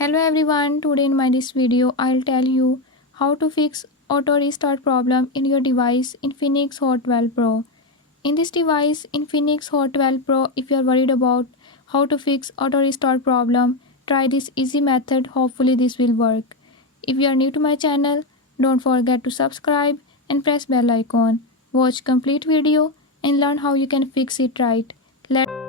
Hello everyone, today in my this video I'll tell you how to fix auto restart problem in your device Infinix Hot 12 Pro. In this device Infinix Hot 12 Pro, if you are worried about how to fix auto restart problem, try this easy method, hopefully this will work. If you are new to my channel, don't forget to subscribe and press bell icon. Watch complete video and learn how you can fix it right. Let's